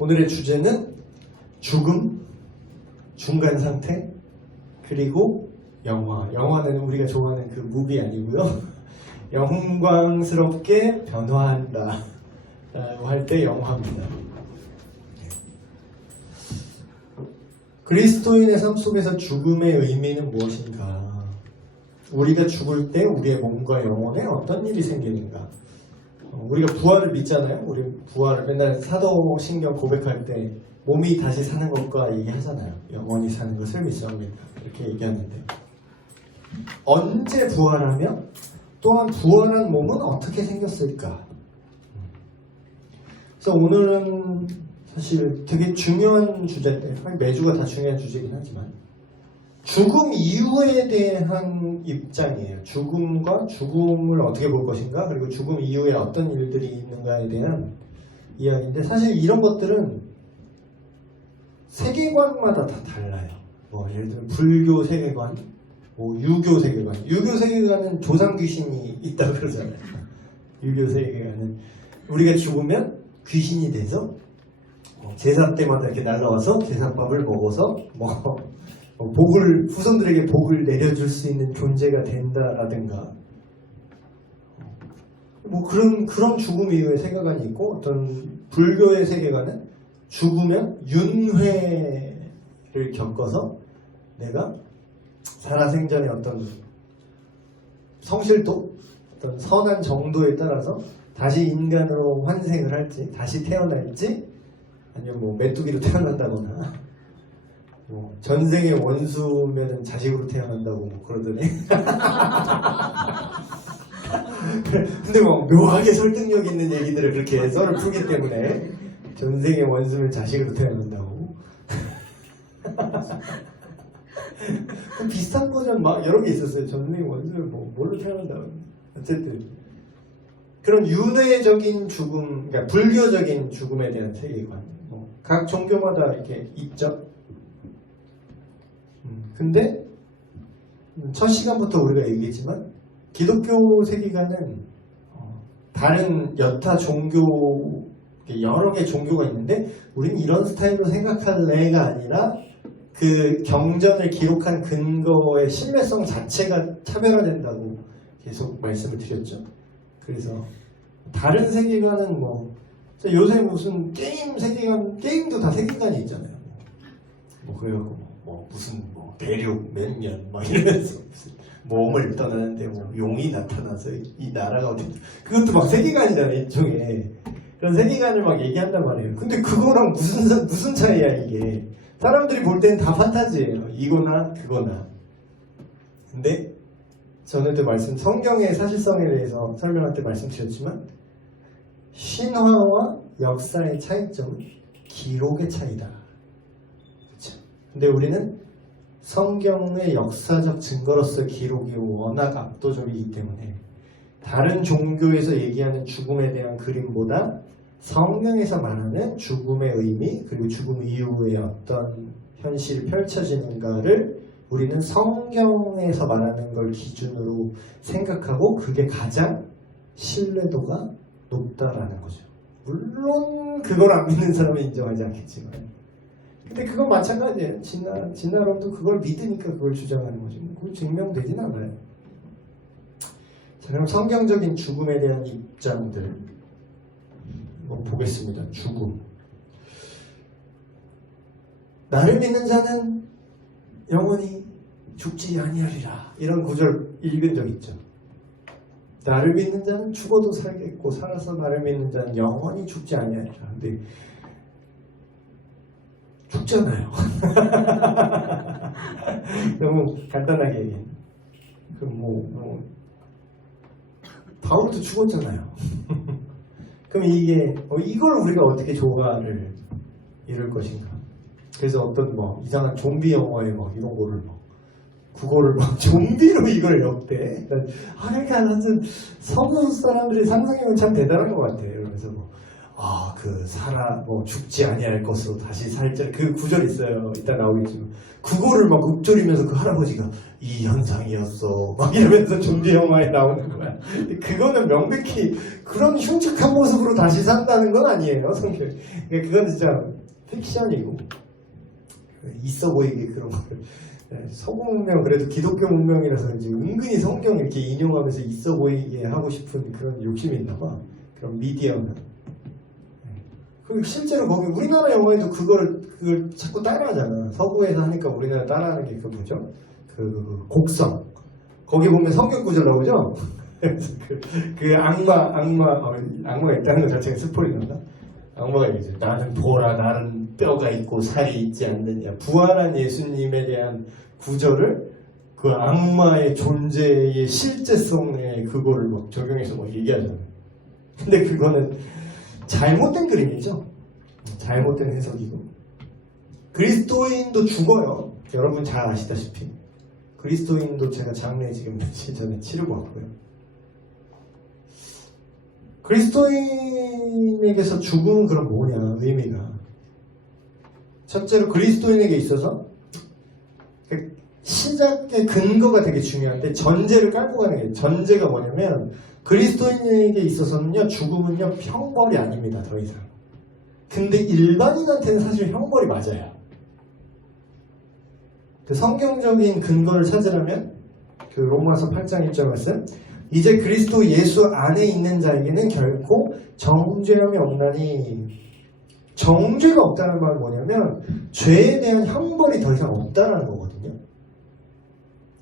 오늘의 주제는 죽음, 중간 상태, 그리고 영화. 영화는 우리가 좋아하는 그 무비 아니고요. 영광스럽게 변화한다 라고 할 때 영화입니다. 그리스도인의 삶 속에서 죽음의 의미는 무엇인가? 우리가 죽을 때 우리의 몸과 영혼에 어떤 일이 생기는가? 우리가 부활을 믿잖아요. 우리 부활을 맨날 사도신경 고백할 때 몸이 다시 사는 것과 얘기하잖아요. 영원히 사는 것을 믿습니다. 이렇게 얘기하는데 언제 부활하며 또한 부활한 몸은 어떻게 생겼을까? 그래서 오늘은 사실 되게 중요한 주제인데 매주가 다 중요한 주제이긴 하지만 죽음 이후에 대한 입장이에요. 죽음과 죽음을 어떻게 볼 것인가, 그리고 죽음 이후에 어떤 일들이 있는가에 대한 이야기인데, 사실 이런 것들은 세계관마다 다 달라요. 예를 들면 불교 세계관, 유교 세계관. 유교 세계관은 조상 귀신이 있다고 그러잖아요. 유교 세계관은 우리가 죽으면 귀신이 돼서 제사 때마다 이렇게 날라와서 제사밥을 먹어서 복을, 후손들에게 복을 내려줄 수 있는 존재가 된다라든가 그런 죽음 이후의 세계관이 있고, 어떤 불교의 세계관은 죽으면 윤회를 겪어서 내가 살아생전의 어떤 성실도, 어떤 선한 정도에 따라서 다시 인간으로 환생을 할지, 다시 태어날지, 아니면 메뚜기로 태어난다거나 전생의 원수면은 자식으로 태어난다고 그러더니 근데 묘하게 설득력 있는 얘기들을 그렇게 썰을 풀기 때문에 전생의 원수면 자식으로 태어난다고 비슷한 버전 여러 개 있었어요. 전생의 원수를 뭘로 태어난다고. 어쨌든 그런 윤회적인 죽음, 그러니까 불교적인 죽음에 대한 세계관, 각 종교마다 이렇게 있죠. 근데 첫 시간부터 우리가 얘기했지만 기독교 세계관은 다른 여타 종교, 여러 개 종교가 있는데 우리는 이런 스타일로 생각할래가 아니라 그 경전을 기록한 근거의 신뢰성 자체가 차별화된다고 계속 말씀을 드렸죠. 그래서 다른 세계관은 요새 무슨 게임 세계관, 게임도 다 세계관이 있잖아요. 그래갖고 무슨 대륙 몇 년 이러면서 몸을 떠나는데 용이 나타나서 이 나라가 어디, 그것도 세계관이잖아요. 일종의 그런 세계관을 얘기한단 말이에요. 근데 그거랑 무슨 차이야 이게. 사람들이 볼 때는 다 판타지예요. 이거나 그거나. 근데 전에도 성경의 사실성에 대해서 설명할 때 말씀드렸지만 신화와 역사의 차이점은 기록의 차이다. 그렇죠? 근데 우리는 성경의 역사적 증거로서 기록이 워낙 압도적이기 때문에 다른 종교에서 얘기하는 죽음에 대한 그림보다 성경에서 말하는 죽음의 의미, 그리고 죽음 이후에 어떤 현실이 펼쳐지는가를 우리는 성경에서 말하는 걸 기준으로 생각하고 그게 가장 신뢰도가 높다라는 거죠. 물론 그걸 안 믿는 사람은 인정하지 않겠지만, 근데 그건 마찬가지예요. 진나론도 그걸 믿으니까 그걸 주장하는 거죠. 그걸 증명되진 않아요. 자, 그럼 성경적인 죽음에 대한 입장들 보겠습니다. 죽음. 나를 믿는 자는 영원히 죽지 아니하리라. 이런 구절 읽은 적 있죠. 나를 믿는 자는 죽어도 살겠고 살아서 나를 믿는 자는 영원히 죽지 아니하리라. 근데 죽잖아요. 너무 간단하게 얘기해. 바울도 죽었잖아요. 그럼 이걸 우리가 어떻게 조화를 이룰 것인가? 그래서 어떤 이상한 좀비 영화에 이런 거를 국어를 좀비로 이걸 엮대. 그러니까 완전 서구 사람들의 상상력은 참 대단한 것 같아요. 그래서 죽지 아니할 것으로 다시 살자. 그 구절 있어요. 이따 나오겠지만. 그거를 막 읊조리면서 그 할아버지가 이 현상이었어. 막 이러면서 좀비 영화에 나오는 거야. 그거는 명백히 그런 흉측한 모습으로 다시 산다는 건 아니에요, 성경. 그건 진짜 픽션이고. 있어 보이게 그런 거를. 서구 문명, 그래도 기독교 문명이라서 이제 은근히 성경 이렇게 인용하면서 있어 보이게 하고 싶은 그런 욕심이 있나 봐. 그런 미디어는. 그리고 실제로 거기 우리나라 영화에도 그걸 자꾸 따라하잖아. 서구에서 하니까 우리나라 따라하는 게 그 뭐죠? 그 곡성. 거기 보면 성경 구절 나오죠? 악마가 있다는 것 자체가 스포일러인가? 악마가 얘기죠. 나는 보라, 나는 뼈가 있고 살이 있지 않느냐. 부활한 예수님에 대한 구절을 그 악마의 존재의 실제성에 그거를 막 적용해서 막 얘기하잖아요. 근데 그거는 잘못된 그림이죠. 잘못된 해석이고. 그리스도인도 죽어요. 여러분 잘 아시다시피. 그리스도인도 제가 장례 지금 며칠 전에 치르고 왔고요. 그리스도인에게서 죽음은 그럼 뭐냐, 의미가. 첫째로 그리스도인에게 있어서 시작의 근거가 되게 중요한데 전제를 깔고 가는 게, 전제가 뭐냐면 그리스도인에게 있어서는요, 죽음은요 형벌이 아닙니다. 더 이상. 근데 일반인한테는 사실 형벌이 맞아요. 그 성경적인 근거를 찾으려면 그 로마서 8장 1절 말씀, 이제 그리스도 예수 안에 있는 자에게는 결코 정죄함이 없나니. 정죄가 없다는 말은 뭐냐면 죄에 대한 형벌이 더 이상 없다는 거거든요.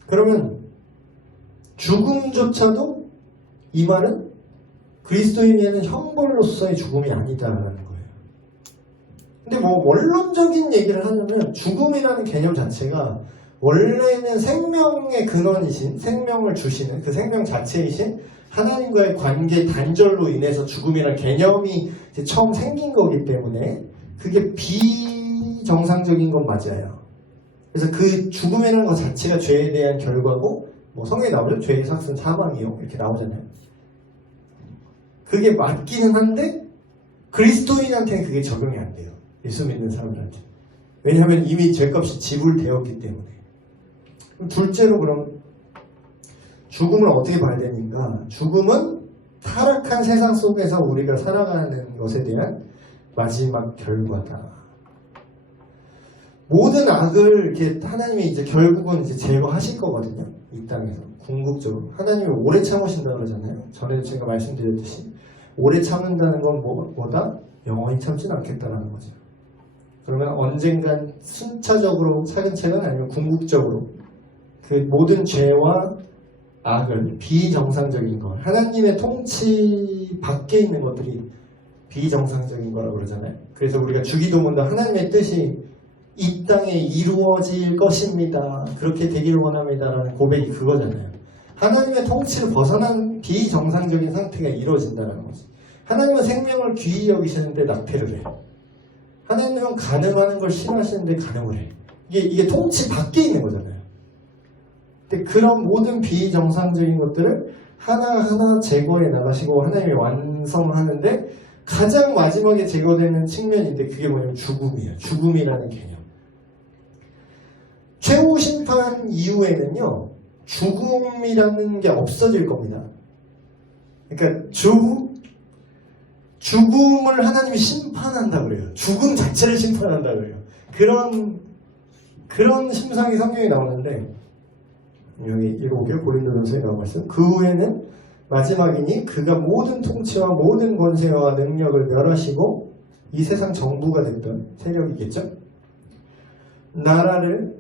그러면 죽음조차도 이 말은 그리스도인에게는 형벌로서의 죽음이 아니다라는 거예요. 근데 뭐 원론적인 얘기를 하자면 죽음이라는 개념 자체가 원래는 생명의 근원이신, 생명을 주시는 그 생명 자체이신 하나님과의 관계 단절로 인해서 죽음이라는 개념이 이제 처음 생긴 거기 때문에 그게 비정상적인 건 맞아요. 그래서 그 죽음이라는 것 자체가 죄에 대한 결과고, 뭐 성경에 나오죠? 죄의 삭은 사망이요. 이렇게 나오잖아요. 그게 맞기는 한데 그리스도인한테는 그게 적용이 안 돼요. 예수 믿는 사람들한테. 왜냐하면 이미 죄값이 지불되었기 때문에. 둘째로 그럼 죽음을 어떻게 봐야 되는가? 죽음은 타락한 세상 속에서 우리가 살아가는 것에 대한 마지막 결과다. 모든 악을 이렇게 하나님이 이제 결국은 이제 제거하실 거거든요. 이 땅에서 궁극적으로 하나님이 오래 참으신다 그러잖아요. 전에도 제가 말씀드렸듯이 오래 참는다는 건 뭐다? 영원히 참지는 않겠다라는 거죠. 그러면 언젠간 순차적으로 차근차근 아니면 궁극적으로 그 모든 죄와 악을, 비정상적인 것, 하나님의 통치 밖에 있는 것들이 비정상적인 거라고 그러잖아요. 그래서 우리가 주기도문도 하나님의 뜻이 이 땅에 이루어질 것입니다. 그렇게 되기를 원합니다라는 고백이 그거잖아요. 하나님의 통치를 벗어난 비정상적인 상태가 이루어진다는 거지. 하나님은 생명을 귀히 여기시는데 낙태를 해요. 하나님은 가늠하는 걸 싫어하시는데 가늠을 해. 이게 통치 밖에 있는 거잖아요. 근데 그런 모든 비정상적인 것들을 하나하나 제거해 나가시고 하나님이 완성하는데 가장 마지막에 제거되는 측면인데 그게 뭐냐면 죽음이에요. 죽음이라는 개념. 최후 심판 이후에는요, 죽음이라는 게 없어질 겁니다. 그러니까 죽음을 하나님이 심판한다 그래요. 죽음 자체를 심판한다 그래요. 그런 심상이 성경에 나오는데, 여기 읽어볼게요. 고린도전서에 나온 말씀. 그 후에는 마지막이니 그가 모든 통치와 모든 권세와 능력을 멸하시고 이 세상 정부가 됐던 세력이겠죠. 나라를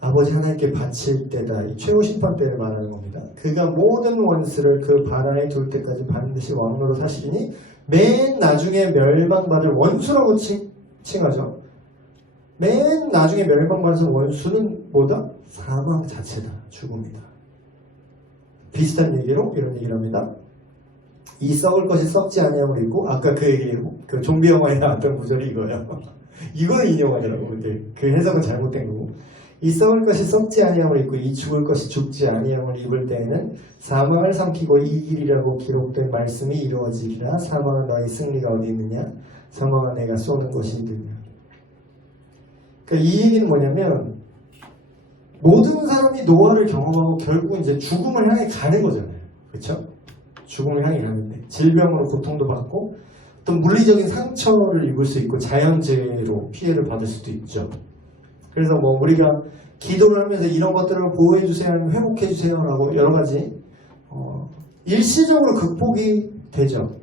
아버지 하나님께 바칠 때다. 이 최후 심판 때를 말하는 겁니다. 그가 모든 원수를 그 바다에 둘 때까지 반드시 왕으로 사시리니 맨 나중에 멸망받을 원수라고 칭하죠. 맨 나중에 멸망받을 원수는 뭐다? 사망 자체다. 죽음이다. 비슷한 얘기로 이런 얘기를 합니다. 이 썩을 것이 썩지 아니함을 입고, 아까 그 얘기, 그 좀비 영화에 나왔던 구절이 이거예요. 이걸 인용하더라고. 근데 그 해석은 잘못된 거고. 이 썩을 것이 썩지 아니함을 입고 이 죽을 것이 죽지 아니함을 입을 때에는 사망을 삼키고 이기리라고 기록된 말씀이 이루어지리라. 사망은 너희 승리가 어디 있느냐? 사망은 내가 쏘는 것이 있느냐? 그러니까 이 얘기는 뭐냐면 모든 사람이 노화를 경험하고 결국 이제 죽음을 향해 가는 거잖아요. 그렇죠? 죽음을 향해 가는데 질병으로 고통도 받고 어떤 물리적인 상처를 입을 수 있고 자연재해로 피해를 받을 수도 있죠. 그래서 뭐 우리가 기도를 하면서 이런 것들을 보호해주세요, 회복해주세요라고 여러 가지 일시적으로 극복이 되죠.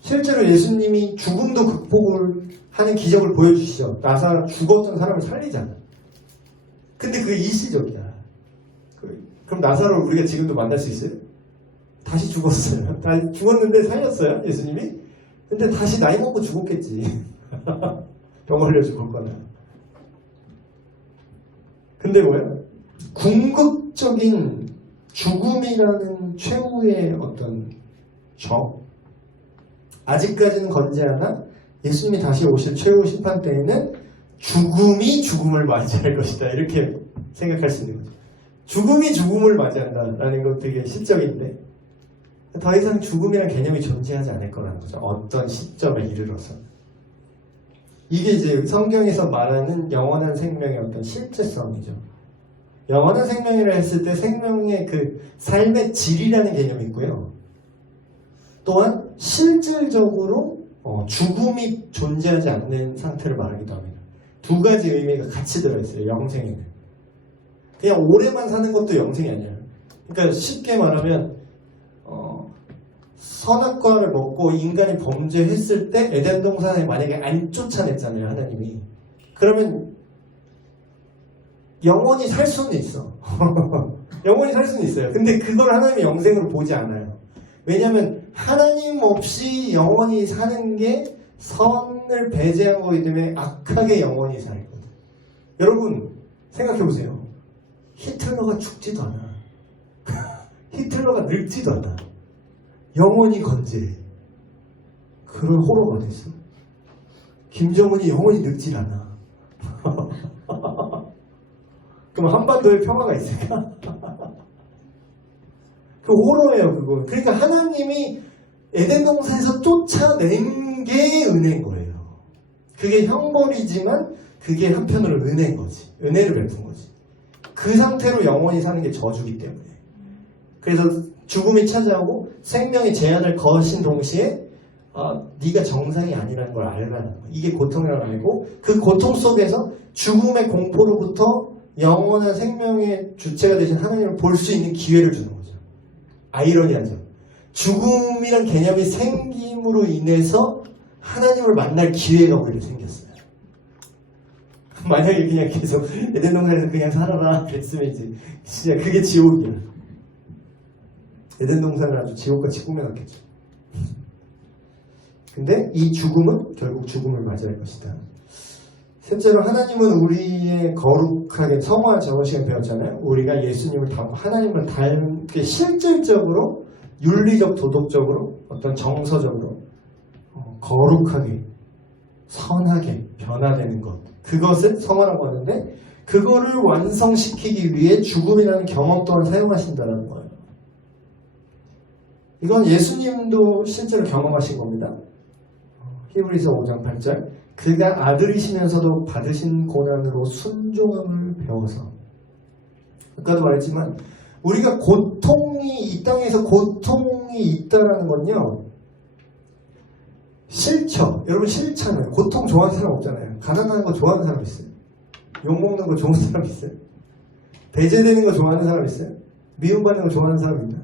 실제로 예수님이 죽음도 극복을 하는 기적을 보여주시죠. 나사로 죽었던 사람을 살리잖아. 근데 그게 일시적이야. 그럼 나사로를 우리가 지금도 만날 수 있어요? 다시 죽었어요. 다시 죽었는데 살렸어요, 예수님이? 근데 다시 나이 먹고 죽었겠지. 병 걸려 죽을 거나. 근데 뭐야? 궁극적인 죽음이라는 최후의 어떤 적. 아직까지는 건재하나 예수님이 다시 오실 최후 심판 때에는 죽음이 죽음을 맞이할 것이다. 이렇게 생각할 수 있는 거죠. 죽음이 죽음을 맞이한다라는 건 되게 시적인데 더 이상 죽음이라는 개념이 존재하지 않을 거라는 거죠. 어떤 시점에 이르러서. 이게 이제 성경에서 말하는 영원한 생명의 어떤 실제성이죠. 영원한 생명이라 했을 때 생명의 그 삶의 질이라는 개념이 있고요. 또한 실질적으로 죽음이 존재하지 않는 상태를 말하기도 합니다. 두 가지 의미가 같이 들어있어요. 영생에는. 그냥 오래만 사는 것도 영생이 아니에요. 그러니까 쉽게 말하면 선악과를 먹고 인간이 범죄했을 때 에덴 동산에 만약에 안 쫓아냈잖아요, 하나님이. 그러면 영원히 살 수는 있어. 영원히 살 수는 있어요. 근데 그걸 하나님의 영생으로 보지 않아요. 왜냐하면 하나님 없이 영원히 사는 게 선을 배제한 거기 때문에 악하게 영원히 살거든. 여러분 생각해보세요. 히틀러가 죽지도 않아. 히틀러가 늙지도 않아. 영원히 건재해. 그런 호러가 됐어. 김정은이 영원히 늙질 않아. 그럼 한반도에 평화가 있을까? 그 호러예요, 그거. 그러니까 하나님이 에덴 동산에서 쫓아낸 게 은혜인 거예요. 그게 형벌이지만 그게 한편으로 은혜인 거지. 은혜를 베푼 거지. 그 상태로 영원히 사는 게 저주기 때문에. 그래서 죽음이 찾아오고 생명의 제한을 거신 동시에 네가 정상이 아니라는 걸 알라는 거예요. 이게 고통이라고 알고 그 고통 속에서 죽음의 공포로부터 영원한 생명의 주체가 되신 하나님을 볼 수 있는 기회를 주는 거죠. 아이러니하죠. 죽음이란 개념이 생김으로 인해서 하나님을 만날 기회가 오히려 생겼어요. 만약에 그냥 계속 에덴 동산에서 그냥 살아라 그랬으면 이제 진짜 그게 지옥이야. 에덴 동산을 아주 지옥같이 꾸며놨겠죠. 근데 이 죽음은 결국 죽음을 맞이할 것이다. 셋째로 하나님은 우리의 거룩하게 성화 저번 시간 배웠잖아요. 우리가 예수님을 닮고 하나님을 닮게 실질적으로 윤리적 도덕적으로 어떤 정서적으로 거룩하게 선하게 변화되는 것, 그것을 성화라고 하는데 그거를 완성시키기 위해 죽음이라는 경험 또한 사용하신다는 거예요. 이건 예수님도 실제로 경험하신 겁니다. 히브리서 5장 8절 그가 아들이시면서도 받으신 고난으로 순종함을 배워서. 아까도 말했지만 우리가 고통이 이 땅에서 고통이 있다라는 건요 싫죠. 여러분 싫잖아요. 고통 좋아하는 사람 없잖아요. 가난한 거 좋아하는 사람 있어요? 욕먹는 거 좋아하는 사람 있어요? 배제되는 거 좋아하는 사람 있어요? 미움받는 거 좋아하는 사람 있나요?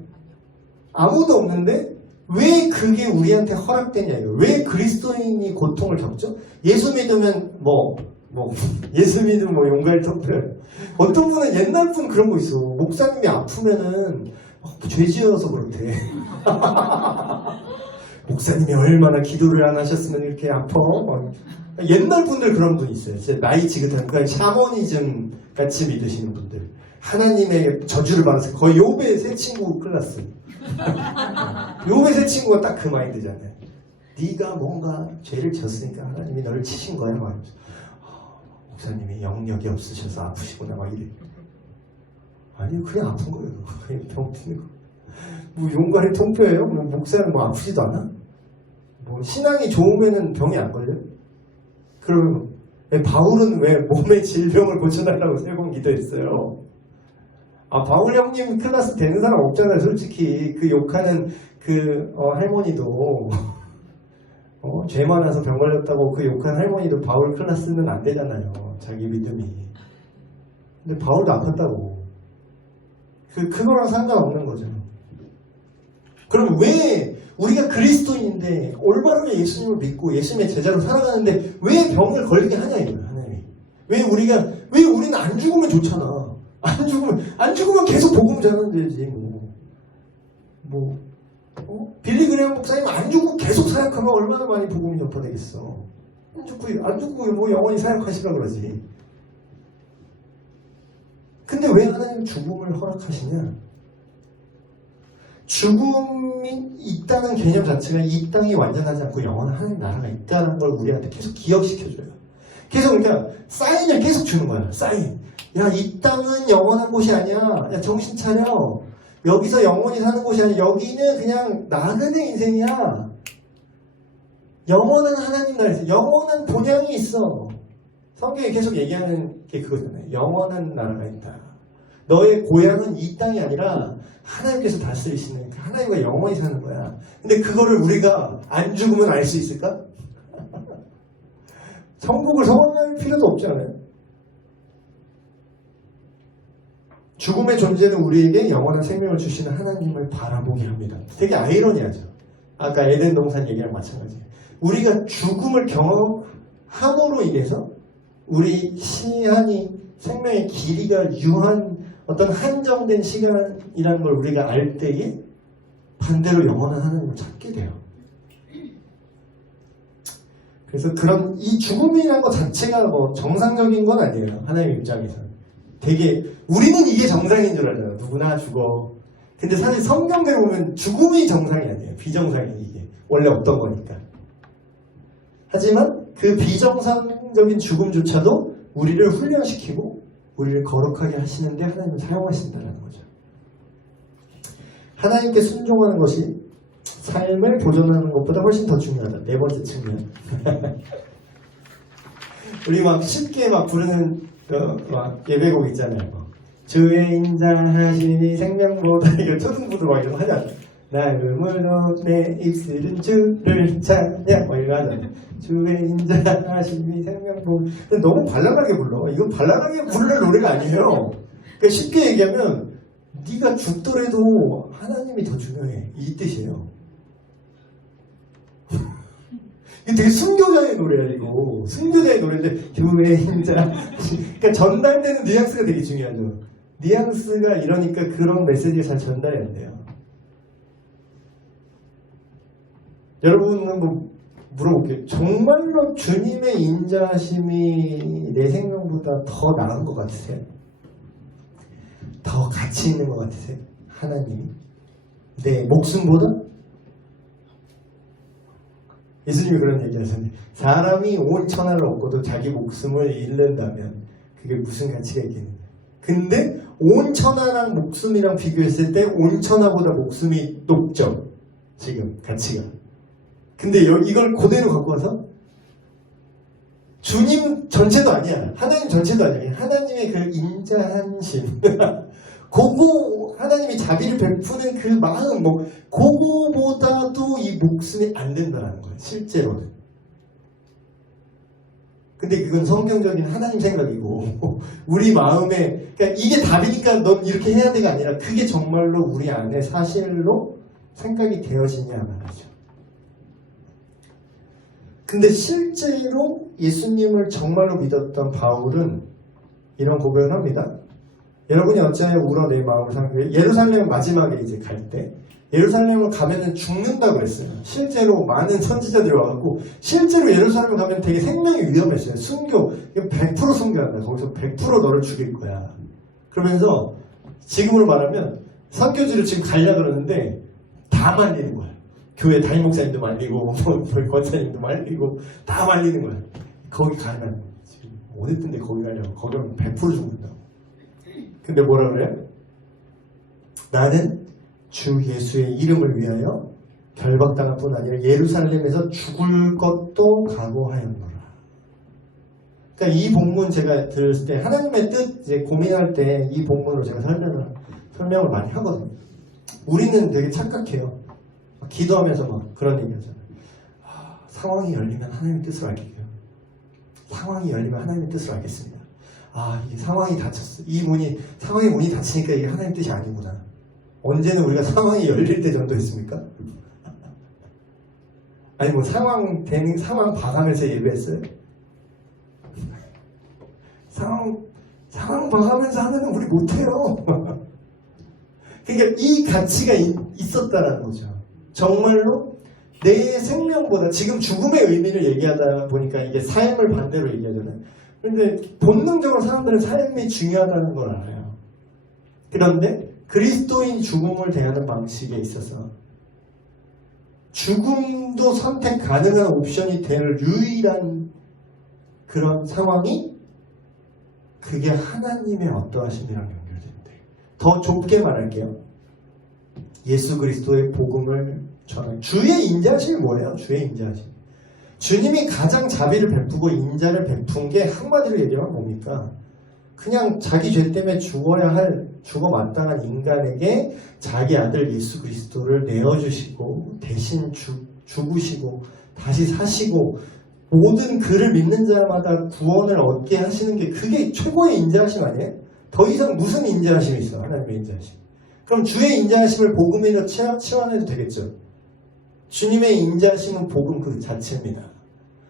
아무도 없는데 왜 그게 우리한테 허락되냐 이거. 왜 그리스도인이 고통을 겪죠? 예수 믿으면 예수 믿으면 용가를 터뜨려요. 어떤 분은 옛날 분 그런 거 있어. 목사님이 아프면은 죄 지어서 그렇대. 목사님이 얼마나 기도를 안 하셨으면 이렇게 아파. 옛날 분들 그런 분 있어요. 나이 지긋한 그러니까 샤머니즘 같이 믿으시는 분들. 하나님의 저주를 받아서 거의 욥의 새 친구 클래스. 욥의 새 친구가 딱 그 마인드잖아요. 네가 뭔가 죄를 졌으니까 하나님이 너를 치신 거야. 목사님이 영역이 없으셔서 아프시구나 막 이래. 아니 그냥 아픈 거예요. 그냥 병 드는 거. 뭐 용과를 통표예요? 뭐 목사는 뭐 아프지도 않아? 뭐 신앙이 좋으면은 병이 안 걸려? 그러면 바울은 왜 몸의 질병을 고쳐달라고 3번 기도했어요? 아 바울 형님 클래스 되는 사람 없잖아요. 솔직히 그 욕하는 그 할머니도 죄 많아서 병 걸렸다고 그 욕한 할머니도 바울 클래스는 안 되잖아요. 자기 믿음이. 근데 바울도 아팠다고. 그거랑 상관없는 거죠. 그럼 왜 우리가 그리스도인인데 올바르게 예수님을 믿고 예수님의 제자로 살아가는데 왜 병을 걸리게 하냐 이거야 하나님이. 왜 우리는 안 죽으면 좋잖아. 안 죽으면 계속 복음 전하면 되지 빌리 그레이엄 목사님 안 죽고 계속 사역하면 얼마나 많이 복음이 전파되겠어. 안 죽고 뭐 영원히 사역하시라 그러지. 근데 왜 하나님 죽음을 허락하시냐? 죽음이 있다는 개념 자체가 이 땅이 완전하지 않고 영원한 하나님 나라가 있다는 걸 우리한테 계속 기억시켜줘요. 계속 그러니까 사인을 계속 주는 거야. 사인. 야, 이 땅은 영원한 곳이 아니야. 야, 정신 차려. 여기서 영원히 사는 곳이 아니야. 여기는 그냥 나그네 인생이야. 영원한 하나님 나라에서 영원한 본향이 있어. 성경에 계속 얘기하는 게 그거잖아요. 영원한 나라가 있다. 너의 고향은 이 땅이 아니라 하나님께서 다스리시는 하나님과 영원히 사는 거야. 근데 그거를 우리가 안 죽으면 알 수 있을까? 천국을 소망할 필요도 없지 않아요? 죽음의 존재는 우리에게 영원한 생명을 주시는 하나님을 바라보게 합니다. 되게 아이러니하죠. 아까 에덴 동산 얘기랑 마찬가지예요. 우리가 죽음을 경험함으로 인해서 우리 시한이 생명의 길이가 유한 어떤 한정된 시간이라는 걸 우리가 알 때에 반대로 영원한 하나님을 찾게 돼요. 그래서 그런 이 죽음이라는 것 자체가 뭐 정상적인 건 아니에요. 하나님 입장에서는. 되게 우리는 이게 정상인 줄 알잖아요. 누구나 죽어. 근데 사실 성경대로 보면 죽음이 정상이 아니에요. 비정상이 이게. 원래 없던 거니까. 하지만 그 비정상적인 죽음조차도 우리를 훈련시키고 우리를 거룩하게 하시는데 하나님을 사용하신다는 거죠. 하나님께 순종하는 것이 삶을 보존하는 것보다 훨씬 더 중요하다. 4번째 측면. 우리 막 쉽게 막 부르는 막 예배곡 있잖아요. 주의 인자하시니 생명보다 이거 초등부도 막 이런 거 하잖아요. 나를 물어 내 입술은 주를 찾냐 뭐 이거 하잖아요. 주의 인자하시니 생명보다. 너무 발랄하게 불러. 이건 발랄하게 부를 노래가 아니에요. 그러니까 쉽게 얘기하면 네가 죽더라도 하나님이 더 중요해. 이 뜻이에요. 이게 되게 순교자의 노래야 이거. 순교자의 노래인데 주의 인자. 그러니까 전달되는 뉘앙스가 되게 중요하죠. 뉘앙스가 이러니까 그런 메시지가 잘 전달이 안 돼요. 여러분은 뭐 물어볼게요. 정말로 주님의 인자하심이 내 생명보다 더 나은 것 같으세요? 더 가치 있는 것 같으세요? 하나님이? 내 목숨보다? 예수님이 그런 얘기 하셨는데 사람이 온 천하를 얻고도 자기 목숨을 잃는다면 그게 무슨 가치가 있겠느냐. 근데 온 천하랑 목숨이랑 비교했을 때 온 천하보다 목숨이 높죠. 지금 가치가. 근데 이걸 그대로 갖고 와서 주님 전체도 아니야. 하나님 전체도 아니야. 하나님의 그 인자하심 그거 하나님이 자비를 베푸는 그 마음 그거보다도 이 목숨이 안 된다는 거예요. 실제로는. 근데 그건 성경적인 하나님 생각이고 우리 마음에 그러니까 이게 답이니까 넌 이렇게 해야 돼가 아니라 그게 정말로 우리 안에 사실로 생각이 되어지냐 말이죠. 근데 실제로 예수님을 정말로 믿었던 바울은 이런 고백을 합니다. 여러분이 어찌하여 울어 내 마음을 상하게. 예루살렘 마지막에 이제 갈 때 예루살렘을 가면은 죽는다고 그랬어요. 실제로 많은 선지자들이 와갖고 실제로 예루살렘을 가면 되게 생명이 위험했어요. 순교 100% 순교한다. 거기서 100% 너를 죽일 거야. 그러면서 지금으로 말하면 선교지를 지금 가려고 그러는데 다 말리는 거야. 교회 담임 목사님도 말리고 권사님도 말리고 다 말리는 거야. 거기 가면 지금 어딨던데 거기 가려고. 거기 가면 100% 죽는다고. 근데 뭐라 그래요? 나는 주 예수의 이름을 위하여 결박당할 뿐 아니라 예루살렘에서 죽을 것도 각오하였노라. 그러니까 이 본문 제가 들었을 때 하나님의 뜻 이제 고민할 때 이 본문으로 제가 설명을 많이 하거든요. 우리는 되게 착각해요. 기도하면서 막 그런 얘기 하잖아요. 상황이 열리면 하나님의 뜻을 알게요. 상황이 열리면 하나님의 뜻을 알겠습니다. 이 상황이 닫혔어. 상황의 문이 닫히니까 이게 하나님의 뜻이 아니구나. 언제는 우리가 상황이 열릴 때 정도 했습니까? 아니 뭐 상황 봐가면서 예배했어요? 상황 봐가면서 하면 우리 못해요. 그러니까 이 가치가 있었다라는 거죠. 정말로 내 생명보다 지금 죽음의 의미를 얘기하다 보니까 이게 삶을 반대로 얘기하잖아요. 그런데 본능적으로 사람들은 삶이 중요하다는 걸 알아요. 그런데 그리스도인 죽음을 대하는 방식에 있어서 죽음도 선택 가능한 옵션이 될 유일한 그런 상황이 그게 하나님의 어떠하심이랑 연결되는데 더 좁게 말할게요. 예수 그리스도의 복음을 전하는 주의 인자하심이 뭐예요? 주의 인자하심. 주님이 가장 자비를 베푸고 인자를 베푼 게 한마디로 얘기하면 뭡니까? 그냥 자기 죄 때문에 죽어 마땅한 인간에게 자기 아들 예수 그리스도를 내어주시고 대신 죽으시고 다시 사시고 모든 그를 믿는 자마다 구원을 얻게 하시는 게 그게 최고의 인자하심 아니에요? 더 이상 무슨 인자하심이 있어? 하나님의 인자하심. 그럼 주의 인자하심을 복음으로 치환해도 되겠죠? 주님의 인자하심은 복음 그 자체입니다.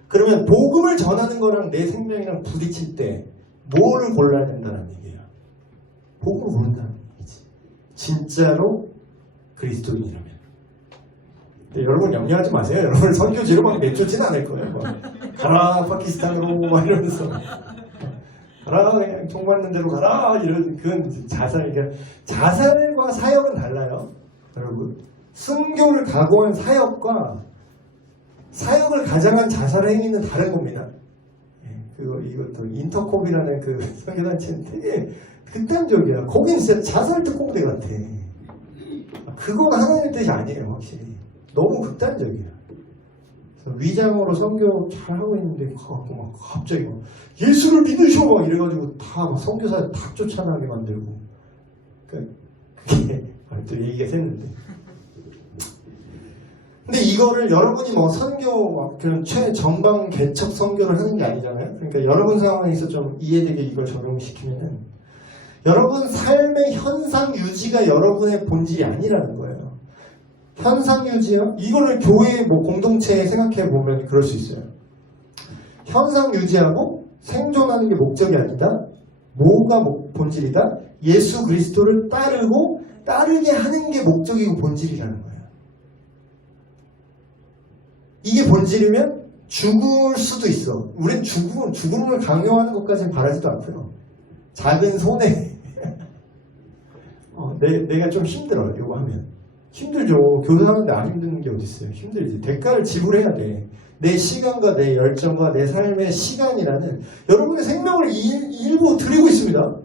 그러면 복음을 전하는 거랑 내 생명이랑 부딪힐 때 뭐를 골라야 된다는 얘기예요? 복음을 고른다는 얘기지. 진짜로 그리스도인이라면. 여러분 염려하지 마세요. 여러분 선교지로 막 내쫓지는 않을 거예요. 가라 파키스탄으로 막 이러면서 가라 그냥 통 받는 대로 가라 이런 그건 자살과 사역은 달라요. 여러분 순교를 각오한 사역과 사역을 가장한 자살 행위는 다른 겁니다. 이것도 인터콥이라는 그 선교단체는 되게 극단적이야. 거긴 진짜 자살 특공대 같아. 그건 하나님의 뜻이 아니에요, 확실히. 너무 극단적이야. 그래서 위장으로 선교 잘 하고 있는데 막 갑자기 막 예수를 믿으셔 막 이래가지고 다 막 선교사 다 쫓아나게 만들고. 그러니까 그게 또 얘기가 샜는데. 근데 이거를 여러분이 뭐 선교 막 그런 최전방 개척 선교를 하는 게 아니잖아요. 그러니까 여러분 상황에서 좀 이해되게 이걸 적용시키면은 여러분 삶의 현상 유지가 여러분의 본질이 아니라는 거예요. 현상 유지요? 이거를 교회 뭐 공동체에 생각해 보면 그럴 수 있어요. 현상 유지하고 생존하는 게 목적이 아니다. 뭐가 본질이다? 예수 그리스도를 따르게 하는 게 목적이고 본질이라는 거예요. 이게 본질이면 죽을 수도 있어. 우린 죽음을 강요하는 것까지는 바라지도 않고요. 작은 손해. 내가 좀 힘들어, 이거 하면. 힘들죠. 교사하는데 안 힘든 게 어디 있어요. 힘들지. 대가를 지불해야 돼. 내 시간과 내 열정과 내 삶의 시간이라는 여러분의 생명을 일부 드리고 있습니다.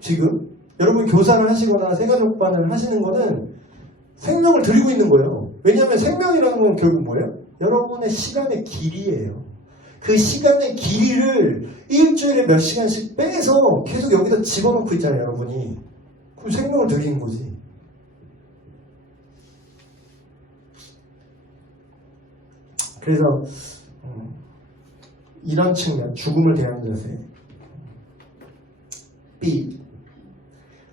지금. 여러분 교사를 하시거나 새가족반을 하시는 거는 생명을 드리고 있는 거예요. 왜냐하면 생명이라는 건 결국 뭐예요? 여러분의 시간의 길이에요. 그 시간의 길이를 일주일에 몇 시간씩 빼서 계속 여기다 집어넣고 있잖아요, 여러분이. 그럼 생명을 드리는 거지. 그래서 이런 측면, 죽음을 대하는 자세. B.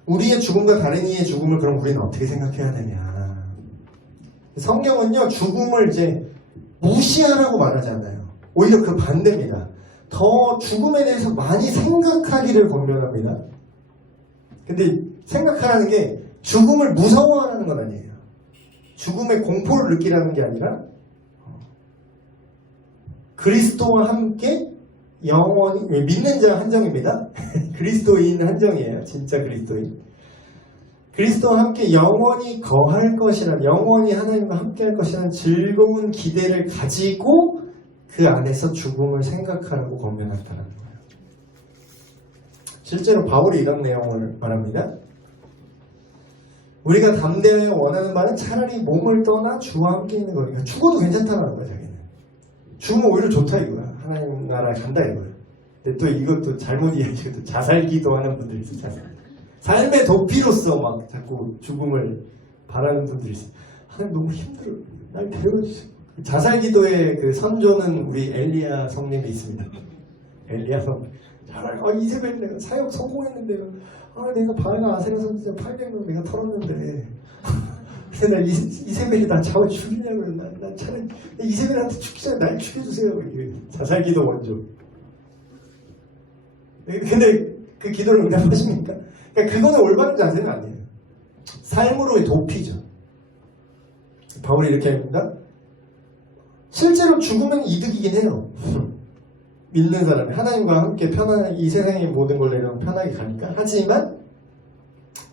우리의 죽음과 다른 이의 죽음을 그럼 우리는 어떻게 생각해야 되냐. 성경은요, 죽음을 이제 무시하라고 말하지 않아요. 오히려 그 반대입니다. 더 죽음에 대해서 많이 생각하기를 권면합니다. 근데 생각하라는 게 죽음을 무서워하라는 건 아니에요. 죽음의 공포를 느끼라는 게 아니라 그리스도와 함께 영원히 믿는 자 한정입니다. 그리스도인 한정이에요. 진짜 그리스도인. 그리스도와 함께 영원히 거할 것이란, 영원히 하나님과 함께 할 것이란 즐거운 기대를 가지고 그 안에서 죽음을 생각하라고 권면했다는 거예요. 실제로 바울이 이런 내용을 말합니다. 우리가 담대하여 원하는 바는 차라리 몸을 떠나 주와 함께 있는 거니까 죽어도 괜찮다는 거야 자기는. 죽으면 오히려 좋다 이거야. 하나님 나라에 간다 이거야. 근데 또 이것도 잘못 이해하시고 자살 기도하는 분들이 있어. 자살. 삶의 도피로서 막 자꾸 죽음을 바라는 분들이 있어. 하나님 너무 힘들어. 날 데려주세요. 자살 기도의 그 선조는 우리 엘리야 성님이 있습니다. 엘리야 성. 이세벨 내가 사역 성공했는데요. 내가 바알과 아세라 선지자 800명 내가 털었는데 근데 나 이세벨이 나 잡아 죽이냐고. 난 차라리 이세벨한테 죽기 전에 날 죽여주세요. 자살 기도 원조. 근데 그 기도를 응답하십니까? 그러니까 그거는 올바른 자세는 아니에요. 삶으로의 도피죠. 바울이 이렇게 합니다. 실제로 죽으면 이득이긴 해요. 믿는 사람이 하나님과 함께 편안하게 이 세상의 모든 걸 내려놓고 편하게 가니까. 하지만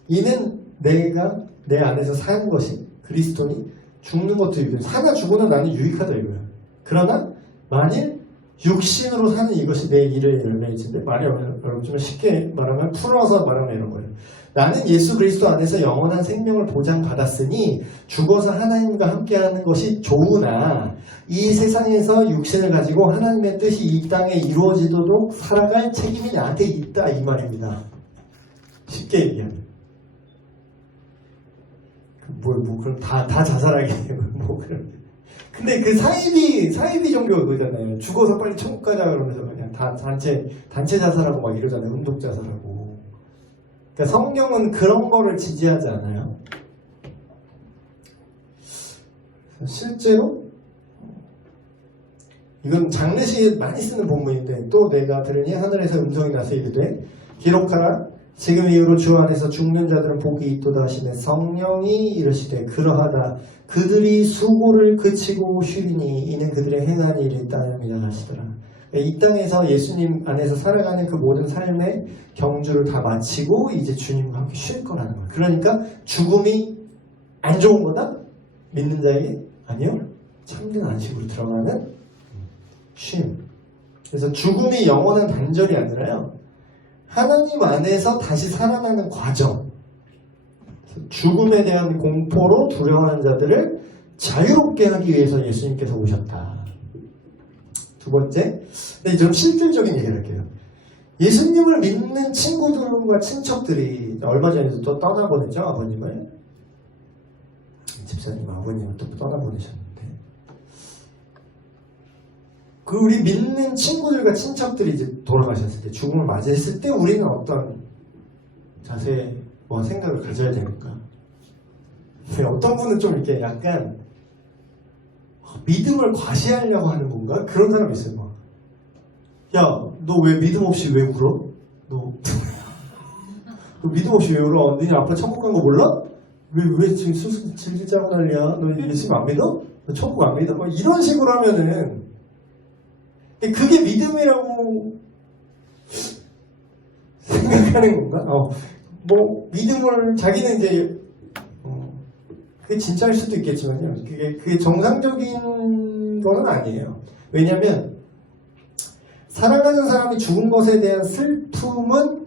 이는 내가 내 안에서 사는 것이 그리스도니 죽는 것도 유익. 사나 죽어나 나는 유익하다 이거야. 그러나 만일 육신으로 사는 이것이 내 일의 열매이진데 말이 여러분 좀 쉽게 말하면 풀어서 말하면 이런 거예요. 나는 예수 그리스도 안에서 영원한 생명을 보장받았으니 죽어서 하나님과 함께하는 것이 좋으나 이 세상에서 육신을 가지고 하나님의 뜻이 이 땅에 이루어지도록 살아갈 책임이 나한테 있다 이 말입니다. 쉽게 얘기하면 그럼 다 자살하게 되고 그럼. 근데 그 사이비 종교가 그거잖아요. 죽어서 빨리 천국 가자 그러면서 그냥 다 단체 자살하고 막 이러잖아요. 은독 자살하고. 그러니까 성경은 그런 거를 지지하지 않아요. 실제로 이건 장례식에 많이 쓰는 본문인데 또 내가 들으니 하늘에서 음성이 나서 이르되 기록하라 지금 이후로 주 안에서 죽는 자들은 복이 있도다 하시매 성령이 이르시되 그러하다 그들이 수고를 그치고 쉬리니 이는 그들의 행한 일이 따름이라 하시더라. 이 땅에서 예수님 안에서 살아가는 그 모든 삶의 경주를 다 마치고 이제 주님과 함께 쉴 거라는 거예요. 그러니까 죽음이 안 좋은 거다? 믿는 자에게? 아니요. 참된 안식으로 들어가는 쉼. 그래서 죽음이 영원한 단절이 아니라요. 하나님 안에서 다시 살아나는 과정. 죽음에 대한 공포로 두려워하는 자들을 자유롭게 하기 위해서 예수님께서 오셨다. 두 번째, 좀 실질적인 얘기를 할게요. 예수님을 믿는 친구들과 친척들이 얼마 전에도 또 떠나보냈죠, 아버님을. 집사님 아버님을 또 떠나보내셨는데. 그 우리 믿는 친구들과 친척들이 이제 돌아가셨을 때, 죽음을 맞이했을 때 우리는 어떤 자세와 생각을 가져야 됩니까? 어떤 분은 좀 이렇게 약간 믿음을 과시하려고 하는 건가? 그런 사람이 있어요. 막. 야, 너 왜 믿음 없이 왜 울어? 너 믿음 없이 왜 울어? 너네 아빠 천국 간 거 몰라? 왜 지금 수술 질질 짜고 난리야? 너 예수님 안 믿어? 너 천국 안 믿어? 막 이런 식으로 하면은 그게 믿음이라고 생각하는 건가? 믿음을 자기는 이제 그게 진짜일 수도 있겠지만요. 그게 정상적인 거는 아니에요. 왜냐하면 사랑하는 사람이 죽은 것에 대한 슬픔은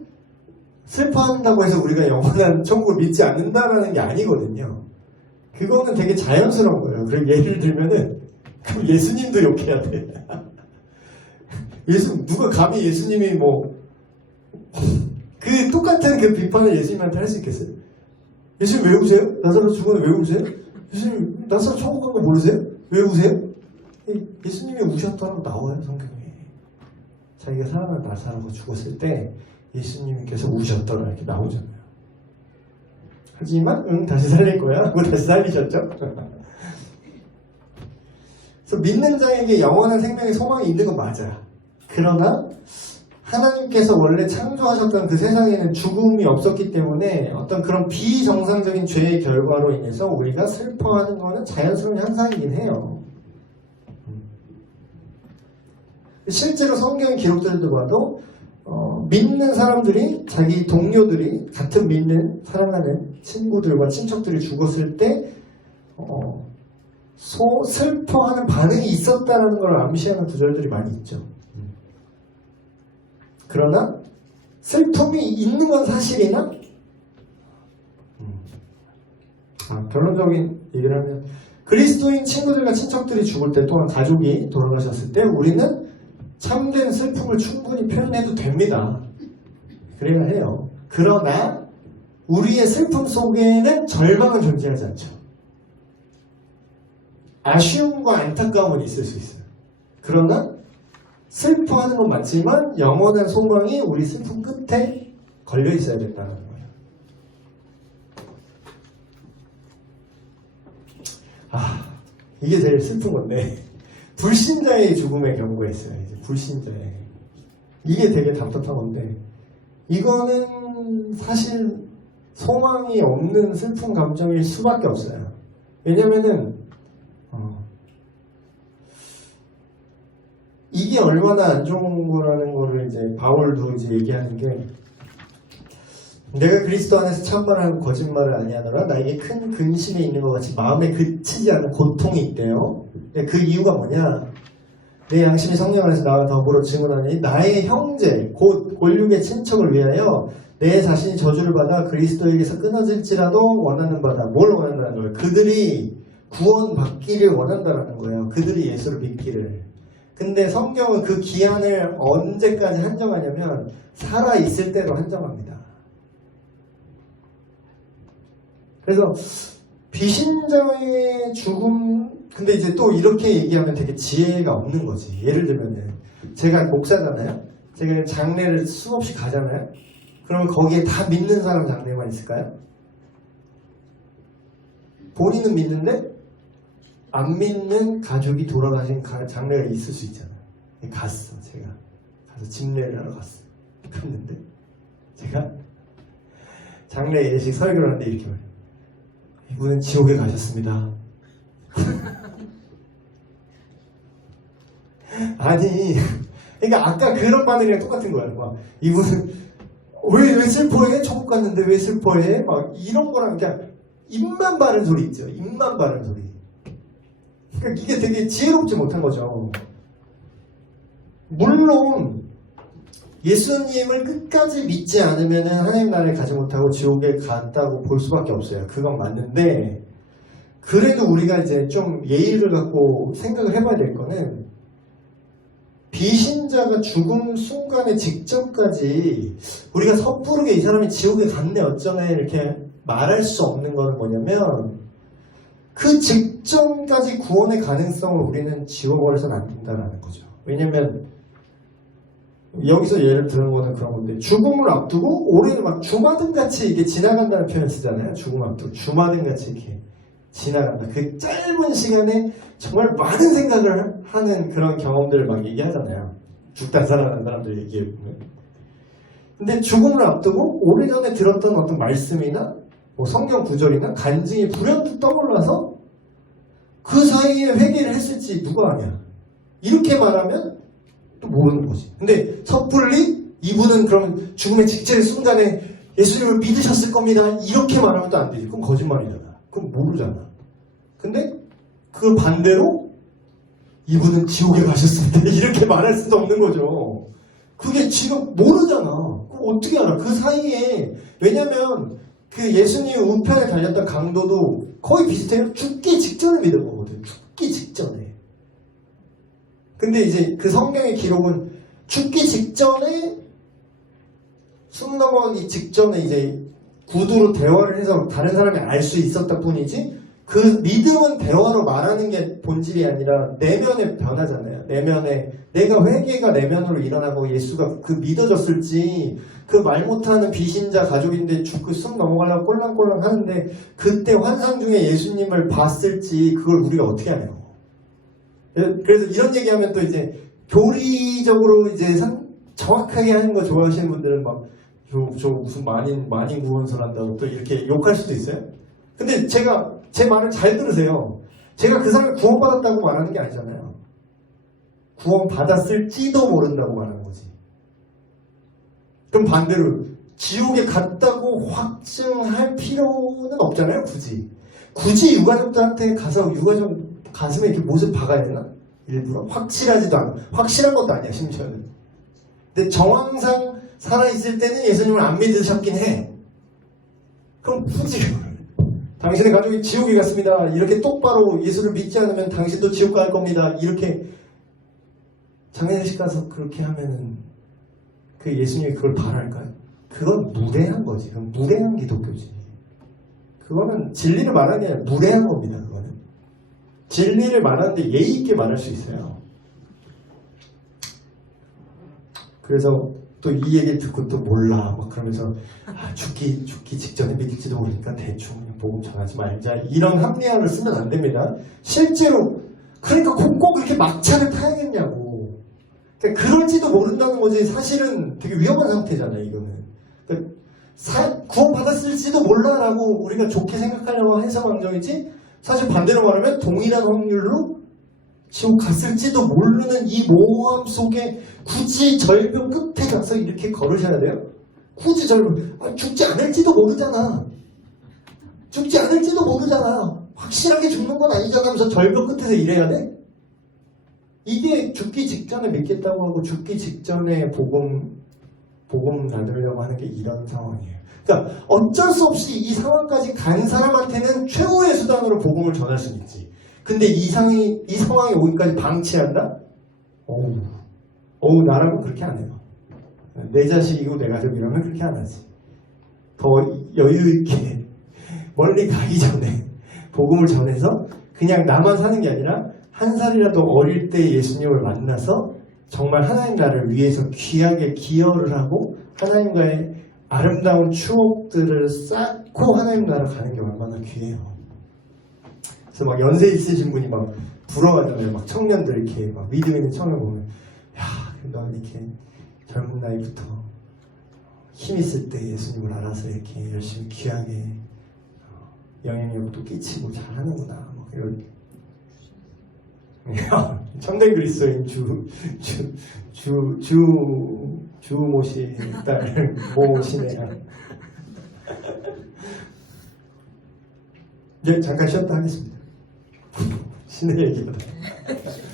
슬퍼한다고 해서 우리가 영원한 천국을 믿지 않는다라는 게 아니거든요. 그거는 되게 자연스러운 거예요. 그리고 예를 들면은 그럼 예수님도 욕해야 돼. 누가 감히 예수님이 그 똑같은 그 비판을 예수님한테 할 수 있겠어요? 예수님 왜 우세요? 나사로 죽으면 왜 우세요? 예수님 나사로 천국 간 거 모르세요? 왜 우세요? 예수님이 우셨다라고 나와요 성경에. 자기가 사랑하는 나사로가 죽었을 때 예수님께서 우셨더라 이렇게 나오잖아요. 하지만 다시 살릴 거야 하고 다시 살리셨죠. 그래서 믿는 자에게 영원한 생명의 소망이 있는 건 맞아. 그러나 하나님께서 원래 창조하셨던 그 세상에는 죽음이 없었기 때문에 어떤 그런 비정상적인 죄의 결과로 인해서 우리가 슬퍼하는 거는 자연스러운 현상이긴 해요. 실제로 성경 기록들도 봐도 믿는 사람들이 자기 동료들이 같은 믿는 사랑하는 친구들과 친척들이 죽었을 때 슬퍼하는 반응이 있었다는 걸 암시하는 구절들이 많이 있죠. 그러나 슬픔이 있는 건 사실이나 결론적인 얘기를 하면 그리스도인 친구들과 친척들이 죽을 때 또한 가족이 돌아가셨을 때 우리는 참된 슬픔을 충분히 표현해도 됩니다. 그래야 해요. 그러나 우리의 슬픔 속에는 절망은 존재하지 않죠. 아쉬움과 안타까움은 있을 수 있어요. 그러나 슬퍼하는 건 맞지만 영원한 소망이 우리 슬픔 끝에 걸려 있어야 된다는 거예요. 이게 제일 슬픈 건데 불신자의 죽음의 경우가 있어요. 이제 불신자의 이게 되게 답답한 건데 이거는 사실 소망이 없는 슬픈 감정일 수밖에 없어요. 왜냐면은 이게 얼마나 안 좋은 거라는 거를 이제 바울도 이제 얘기하는 게 내가 그리스도 안에서 참말하고 거짓말을 아니하노라 나에게 큰 근심이 있는 것 같이 마음에 그치지 않는 고통이 있대요. 그 이유가 뭐냐? 내 양심이 성령 안에서 나와 더불어 증언하니 나의 형제 곧 골육의 친척을 위하여 내 자신이 저주를 받아 그리스도에게서 끊어질지라도 원하는 바다. 뭘 원한다는 거예요? 그들이 구원받기를 원한다는 거예요. 그들이 예수를 믿기를. 근데 성경은 그 기한을 언제까지 한정하냐면 살아있을 때로 한정합니다. 그래서 비신자의 죽음 근데 이제 또 이렇게 얘기하면 되게 지혜가 없는 거지. 예를 들면은 제가 목사잖아요. 제가 장례를 수없이 가잖아요. 그러면 거기에 다 믿는 사람 장례만 있을까요? 본인은 믿는데 안 믿는 가족이 돌아가신 장례가 있을 수 있잖아요. 갔어. 제가 가서 집례를 하러 갔어. 갔는데 제가 장례 예식 설교를 하는데 이렇게 말해요. 이분은 지옥에 가셨습니다. 아니, 그러니까 아까 그런 반응이랑 똑같은 거야. 막 이분은 왜 슬퍼해? 천국 갔는데 왜 슬퍼해? 막 이런 거랑 그냥 입만 바른 소리 있죠. 입만 바른 소리. 그러니까 이게 되게 지혜롭지 못한 거죠. 물론 예수님을 끝까지 믿지 않으면 하나님 나라에 가지 못하고 지옥에 갔다고 볼 수밖에 없어요. 그건 맞는데 그래도 우리가 이제 좀 예의를 갖고 생각을 해봐야 될 거는 비신자가 죽음 순간의 직전까지 우리가 섣부르게 이 사람이 지옥에 갔네 어쩌네 이렇게 말할 수 없는 건 뭐냐면 그 직전까지 구원의 가능성을 우리는 지워버려서는 안 된다는 거죠. 왜냐면 여기서 예를 드는 거는 그런 건데 죽음을 앞두고 올해는 막 주마등같이 이게 지나간다는 표현을 쓰잖아요. 죽음 앞두고 주마등같이 이렇게 지나간다. 그 짧은 시간에 정말 많은 생각을 하는 그런 경험들을 막 얘기하잖아요. 죽다 살아난 사람들 얘기해보면. 근데 죽음을 앞두고 오래전에 들었던 어떤 말씀이나 뭐 성경 구절이나 간증이 불현듯 떠올라서 그 사이에 회개를 했을지 누가 아냐. 이렇게 말하면 또 모르는 거지. 근데 섣불리 이분은 그럼 죽음의 직전 순간에 예수님을 믿으셨을 겁니다. 이렇게 말하면 또 안 되지. 그럼 거짓말이잖아. 그럼 모르잖아. 근데 그 반대로 이분은 지옥에 가셨습니다. 이렇게 말할 수도 없는 거죠. 그게 지금 모르잖아. 그럼 어떻게 알아? 그 사이에 왜냐면 그 예수님 우편에 달렸던 강도도 거의 비슷해요. 죽기 직전에 믿은 거거든. 죽기 직전에. 근데 이제 그 성경의 기록은 죽기 직전에 숨 넘어가기 직전에 이제 구두로 대화를 해서 다른 사람이 알 수 있었다 뿐이지 그 믿음은 대화로 말하는 게 본질이 아니라 내면의 변화잖아요. 내면에 내가 회개가 내면으로 일어나고 예수가 그 믿어졌을지 그 말 못하는 비신자 가족인데 죽고 숨 넘어가려고 꼴랑꼴랑 하는데 그때 환상 중에 예수님을 봤을지 그걸 우리가 어떻게 하냐고. 그래서 이런 얘기하면 또 이제 교리적으로 이제 정확하게 하는 거 좋아하시는 분들은 막 저 무슨 만인 구원설한다고 또 이렇게 욕할 수도 있어요. 근데 제가 제 말을 잘 들으세요. 제가 그 사람이 구원받았다고 말하는 게 아니잖아요. 구원받았을지도 모른다고 말하는 거지. 그럼 반대로 지옥에 갔다고 확증할 필요는 없잖아요. 굳이 유가족들한테 가서 유가족 가슴에 이렇게 못을 박아야 되나? 일부러 확실하지도 않아. 확실한 것도 아니야 심지어는. 근데 정황상 살아있을 때는 예수님을 안 믿으셨긴 해. 그럼 굳이 당신의 가족이 지옥에 갔습니다. 이렇게 똑바로 예수를 믿지 않으면 당신도 지옥 갈 겁니다. 이렇게 장례식 가서 그렇게 하면은 그 예수님이 그걸 바랄까요? 그건 무례한 거지. 그건 무례한 기독교지. 그거는 진리를 말하는 게 아니라 무례한 겁니다. 그거는 진리를 말하는데 예의 있게 말할 수 있어요. 그래서 또 이 얘기 듣고 또 몰라 막 그러면서 죽기 직전에 믿을지도 모르니까 대충 복음 전하지 말자 이런 합리화를 쓰면 안 됩니다. 실제로 그러니까 꼭 그렇게 막차를 타야겠냐고. 그러니까 그럴지도 모른다는 거지. 사실은 되게 위험한 상태잖아요. 이거는 그러니까 구원받았을지도 몰라라고 우리가 좋게 생각하려고 해석왕정이지, 사실 반대로 말하면 동일한 확률로 지옥 갔을지도 모르는 이 모호함 속에 굳이 절벽 끝에 가서 이렇게 걸으셔야 돼요? 굳이 절벽, 죽지 않을지도 모르잖아. 죽지 않을지도 모르잖아. 확실하게 죽는 건 아니잖아 하면서 절벽 끝에서 일해야 돼? 이게 죽기 직전에 믿겠다고 하고 죽기 직전에 복음 나누려고 하는 게 이런 상황이에요. 그러니까 어쩔 수 없이 이 상황까지 간 사람한테는 최후의 수단으로 복음을 전할 수는 있지. 근데 이 상황이 오기까지 방치한다? 나라고 그렇게 안 해요. 내 자식이고 내 가족이라면 그렇게 안 하지. 더 여유 있게 멀리 가기 전에 복음을 전해서 그냥 나만 사는 게 아니라 한 살이라도 어릴 때 예수님을 만나서 정말 하나님 나라를 위해서 귀하게 기여를 하고 하나님과의 아름다운 추억들을 쌓고 하나님 나라 가는 게 얼마나 귀해요. 그래서 막 연세 있으신 분이 막 부러워하잖아요. 막 청년들 이렇게 막 믿음 있는 청년 보면, 야, 넌 이렇게 젊은 나이부터 힘 있을 때 예수님을 알아서 이렇게 열심히 귀하게 영향력도 끼치고 잘하는구나. 막 이런. 청대 그리스도인 주 모시 딸 모시네요. 네, 잠깐 쉬었다 하겠습니다. 신의 얘기보다.